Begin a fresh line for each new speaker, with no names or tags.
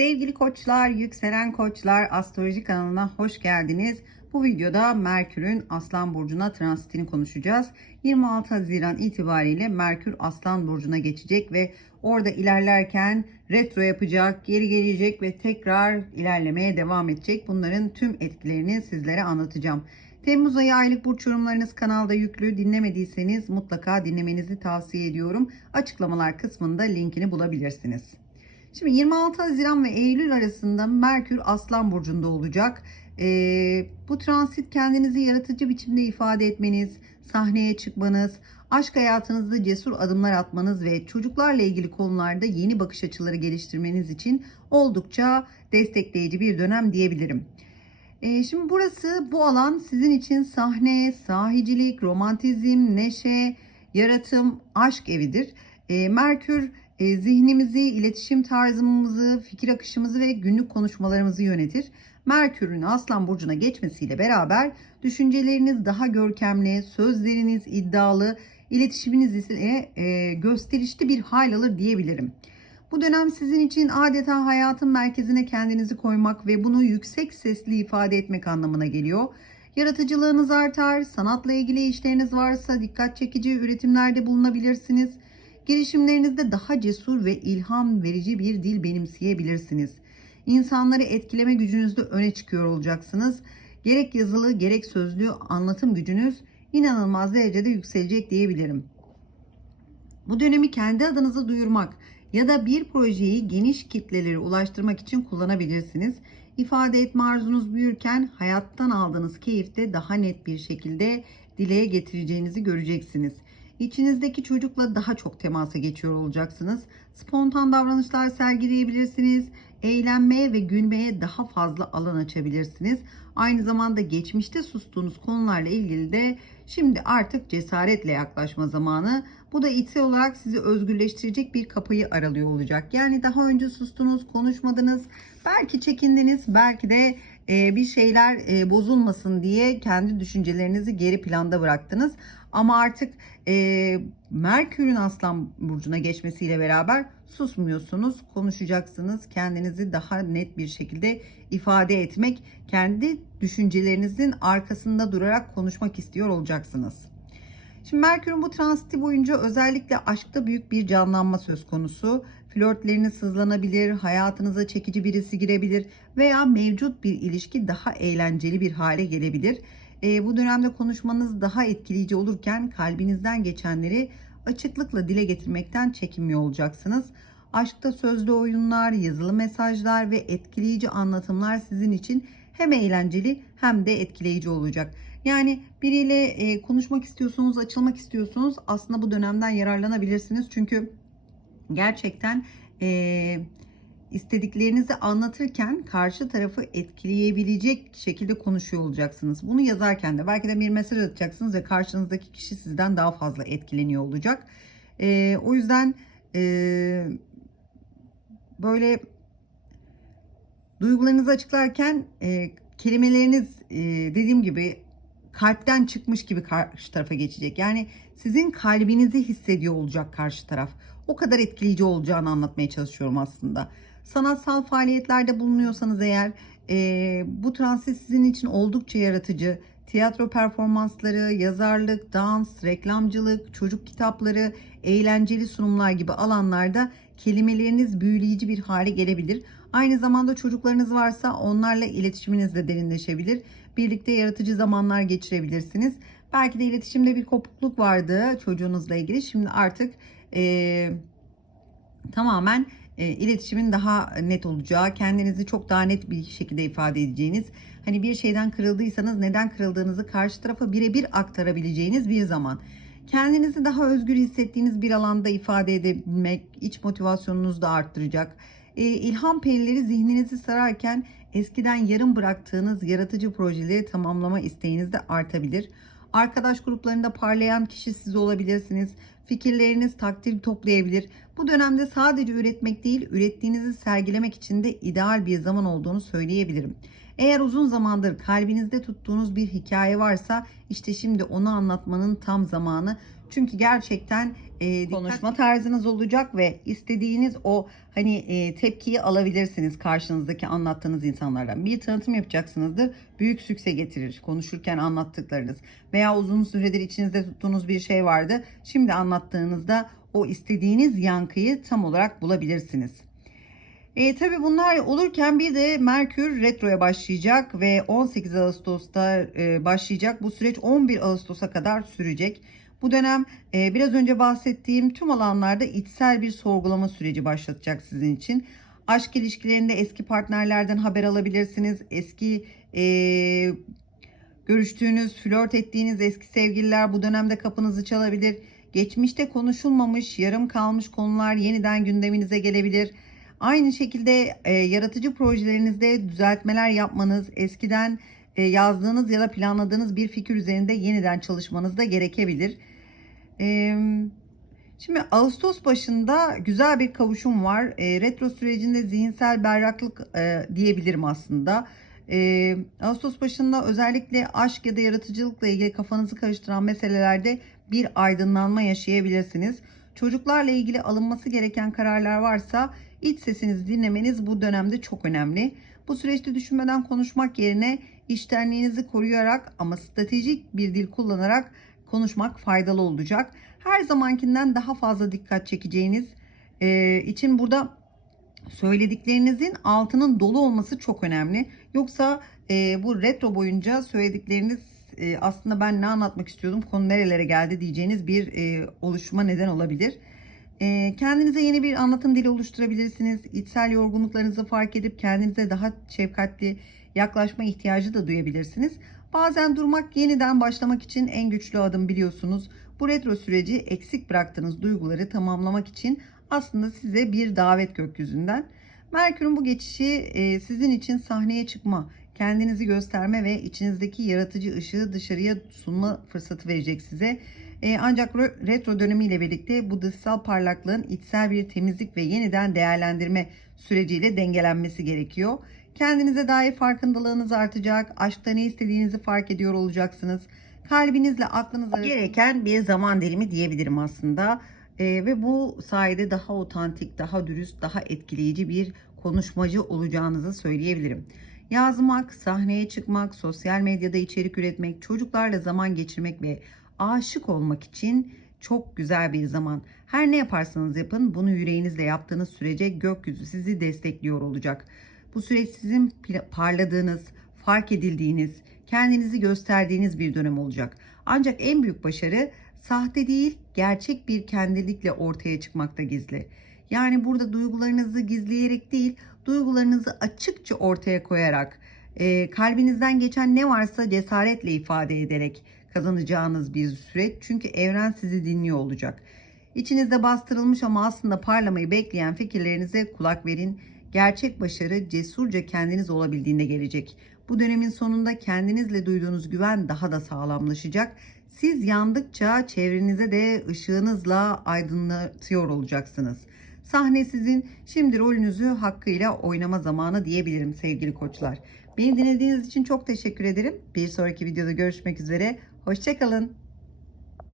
Sevgili koçlar, yükselen koçlar astroloji kanalına hoş geldiniz. Bu videoda Merkür'ün Aslan Burcu'na transitini konuşacağız. 26 Haziran itibariyle Merkür Aslan Burcu'na geçecek ve orada ilerlerken retro yapacak, geri gelecek ve tekrar ilerlemeye devam edecek. Bunların tüm etkilerini sizlere anlatacağım. Temmuz ayı aylık burç yorumlarınız kanalda yüklü. Dinlemediyseniz mutlaka dinlemenizi tavsiye ediyorum. Açıklamalar kısmında linkini bulabilirsiniz. Şimdi 26 Haziran ve Eylül arasında Merkür Aslan Burcu'nda olacak. Ee, bu transit kendinizi yaratıcı biçimde ifade etmeniz, sahneye çıkmanız, aşk hayatınızda cesur adımlar atmanız ve çocuklarla ilgili konularda yeni bakış açıları geliştirmeniz için oldukça destekleyici bir dönem diyebilirim. Ee, şimdi burası bu alan sizin için sahne, sahicilik, romantizm, neşe, yaratım, aşk evidir. Ee, Merkür e, zihnimizi, iletişim tarzımızı, fikir akışımızı ve günlük konuşmalarımızı yönetir. Merkür'ün Aslan Burcu'na geçmesiyle beraber düşünceleriniz daha görkemli, sözleriniz iddialı, iletişiminiz ise e, gösterişli bir hal alır diyebilirim. Bu dönem sizin için adeta hayatın merkezine kendinizi koymak ve bunu yüksek sesli ifade etmek anlamına geliyor. Yaratıcılığınız artar, sanatla ilgili işleriniz varsa dikkat çekici üretimlerde bulunabilirsiniz. Girişimlerinizde daha cesur ve ilham verici bir dil benimseyebilirsiniz. İnsanları etkileme gücünüzde öne çıkıyor olacaksınız. Gerek yazılı gerek sözlü anlatım gücünüz inanılmaz derecede yükselecek diyebilirim. Bu dönemi kendi adınıza duyurmak ya da bir projeyi geniş kitlelere ulaştırmak için kullanabilirsiniz. İfade etme arzunuz büyürken hayattan aldığınız keyifte daha net bir şekilde dile getireceğinizi göreceksiniz. İçinizdeki çocukla daha çok temasa geçiyor olacaksınız. Spontan davranışlar sergileyebilirsiniz. Eğlenmeye ve gülmeye daha fazla alan açabilirsiniz. Aynı zamanda geçmişte sustuğunuz konularla ilgili de şimdi artık cesaretle yaklaşma zamanı. Bu da içsel olarak sizi özgürleştirecek bir kapıyı aralıyor olacak. Yani daha önce sustunuz, konuşmadınız, belki çekindiniz, belki de e, bir şeyler e, bozulmasın diye kendi düşüncelerinizi geri planda bıraktınız. Ama artık e, Merkür'ün Aslan Burcu'na geçmesiyle beraber susmuyorsunuz, konuşacaksınız. Kendinizi daha net bir şekilde ifade etmek, kendi düşüncelerinizin arkasında durarak konuşmak istiyor olacaksınız. Şimdi Merkür'ün bu transiti boyunca özellikle aşkta büyük bir canlanma söz konusu. Flörtleriniz hızlanabilir, hayatınıza çekici birisi girebilir veya mevcut bir ilişki daha eğlenceli bir hale gelebilir. E, bu dönemde konuşmanız daha etkileyici olurken kalbinizden geçenleri açıklıkla dile getirmekten çekinmiyor olacaksınız. Aşkta sözlü oyunlar, yazılı mesajlar ve etkileyici anlatımlar sizin için hem eğlenceli hem de etkileyici olacak. Yani biriyle e, konuşmak istiyorsunuz, açılmak istiyorsunuz. Aslında bu dönemden yararlanabilirsiniz. Çünkü gerçekten e, istediklerinizi anlatırken karşı tarafı etkileyebilecek şekilde konuşuyor olacaksınız. Bunu yazarken de belki de bir mesaj atacaksınız ve karşınızdaki kişi sizden daha fazla etkileniyor olacak. E, o yüzden e, böyle duygularınızı açıklarken e, kelimeleriniz e, dediğim gibi kalpten çıkmış gibi karşı tarafa geçecek. Yani sizin kalbinizi hissediyor olacak karşı taraf. O kadar etkileyici olacağını anlatmaya çalışıyorum aslında. Sanatsal faaliyetlerde bulunuyorsanız eğer e, bu transit sizin için oldukça yaratıcı. Tiyatro performansları, yazarlık, dans, reklamcılık, çocuk kitapları, eğlenceli sunumlar gibi alanlarda kelimeleriniz büyüleyici bir hale gelebilir. Aynı zamanda çocuklarınız varsa onlarla iletişiminiz de derinleşebilir. Birlikte yaratıcı zamanlar geçirebilirsiniz. Belki de iletişimde bir kopukluk vardı çocuğunuzla ilgili. Şimdi artık e, tamamen e, iletişimin daha net olacağı, kendinizi çok daha net bir şekilde ifade edeceğiniz, hani bir şeyden kırıldıysanız neden kırıldığınızı karşı tarafa birebir aktarabileceğiniz bir zaman. Kendinizi daha özgür hissettiğiniz bir alanda ifade edebilmek, iç motivasyonunuzu da arttıracak. E, ilham perileri zihninizi sararken eskiden yarım bıraktığınız yaratıcı projeleri tamamlama isteğiniz de artabilir. Arkadaş gruplarında parlayan kişi siz olabilirsiniz. Fikirleriniz takdir toplayabilir. Bu dönemde sadece üretmek değil, ürettiğinizi sergilemek için de ideal bir zaman olduğunu söyleyebilirim. Eğer uzun zamandır kalbinizde tuttuğunuz bir hikaye varsa işte şimdi onu anlatmanın tam zamanı. Çünkü gerçekten e, konuşma tarzınız olacak ve istediğiniz o hani e, tepkiyi alabilirsiniz karşınızdaki anlattığınız insanlardan. Bir tanıtım yapacaksınızdır. Büyük sükse getirir konuşurken anlattıklarınız veya uzun süredir içinizde tuttuğunuz bir şey vardı. Şimdi anlattığınızda o istediğiniz yankıyı tam olarak bulabilirsiniz. E, tabii bunlar olurken bir de Merkür retroya başlayacak ve 18 Ağustos'ta e, başlayacak. Bu süreç 11 Ağustos'a kadar sürecek. Bu dönem e, biraz önce bahsettiğim tüm alanlarda içsel bir sorgulama süreci başlatacak sizin için. Aşk ilişkilerinde eski partnerlerden haber alabilirsiniz. Eski e, görüştüğünüz, flört ettiğiniz eski sevgililer bu dönemde kapınızı çalabilir. Geçmişte konuşulmamış, yarım kalmış konular yeniden gündeminize gelebilir. Aynı şekilde e, yaratıcı projelerinizde düzeltmeler yapmanız, eskiden e, yazdığınız ya da planladığınız bir fikir üzerinde yeniden çalışmanız da gerekebilir. Şimdi Ağustos başında güzel bir kavuşum var. E, retro sürecinde zihinsel berraklık e, diyebilirim aslında. E, Ağustos başında özellikle aşk ya da yaratıcılıkla ilgili kafanızı karıştıran meselelerde bir aydınlanma yaşayabilirsiniz. Çocuklarla ilgili alınması gereken kararlar varsa iç sesinizi dinlemeniz bu dönemde çok önemli. Bu süreçte düşünmeden konuşmak yerine iştenliğinizi koruyarak ama stratejik bir dil kullanarak konuşmak faydalı olacak. Her zamankinden daha fazla dikkat çekeceğiniz e, için burada söylediklerinizin altının dolu olması çok önemli. Yoksa e, bu retro boyunca söyledikleriniz e, aslında ben ne anlatmak istiyordum, konu nerelere geldi diyeceğiniz bir e, oluşuma neden olabilir. E, kendinize yeni bir anlatım dili oluşturabilirsiniz. İçsel yorgunluklarınızı fark edip kendinize daha şefkatli yaklaşma ihtiyacı da duyabilirsiniz. Bazen durmak yeniden başlamak için en güçlü adım biliyorsunuz. Bu retro süreci eksik bıraktığınız duyguları tamamlamak için aslında size bir davet gökyüzünden. Merkür'ün bu geçişi e, sizin için sahneye çıkma, kendinizi gösterme ve içinizdeki yaratıcı ışığı dışarıya sunma fırsatı verecek size. E, ancak retro dönemiyle birlikte bu dışsal parlaklığın içsel bir temizlik ve yeniden değerlendirme süreciyle dengelenmesi gerekiyor. Kendinize dair farkındalığınız artacak, aşkta ne istediğinizi fark ediyor olacaksınız. Kalbinizle aklınız gereken bir zaman dilimi diyebilirim aslında. E, ve bu sayede daha otantik, daha dürüst, daha etkileyici bir konuşmacı olacağınızı söyleyebilirim. Yazmak, sahneye çıkmak, sosyal medyada içerik üretmek, çocuklarla zaman geçirmek ve aşık olmak için çok güzel bir zaman. Her ne yaparsanız yapın bunu yüreğinizle yaptığınız sürece gökyüzü sizi destekliyor olacak. Bu süreç sizin parladığınız, fark edildiğiniz, kendinizi gösterdiğiniz bir dönem olacak. Ancak en büyük başarı sahte değil, gerçek bir kendilikle ortaya çıkmakta gizli. Yani burada duygularınızı gizleyerek değil, duygularınızı açıkça ortaya koyarak, e, kalbinizden geçen ne varsa cesaretle ifade ederek kazanacağınız bir süreç. Çünkü evren sizi dinliyor olacak. İçinizde bastırılmış ama aslında parlamayı bekleyen fikirlerinize kulak verin. Gerçek başarı cesurca kendiniz olabildiğinde gelecek. Bu dönemin sonunda kendinizle duyduğunuz güven daha da sağlamlaşacak. Siz yandıkça çevrenize de ışığınızla aydınlatıyor olacaksınız. Sahne sizin. Şimdi rolünüzü hakkıyla oynama zamanı diyebilirim sevgili koçlar. Beni dinlediğiniz için çok teşekkür ederim. Bir sonraki videoda görüşmek üzere. Hoşçakalın.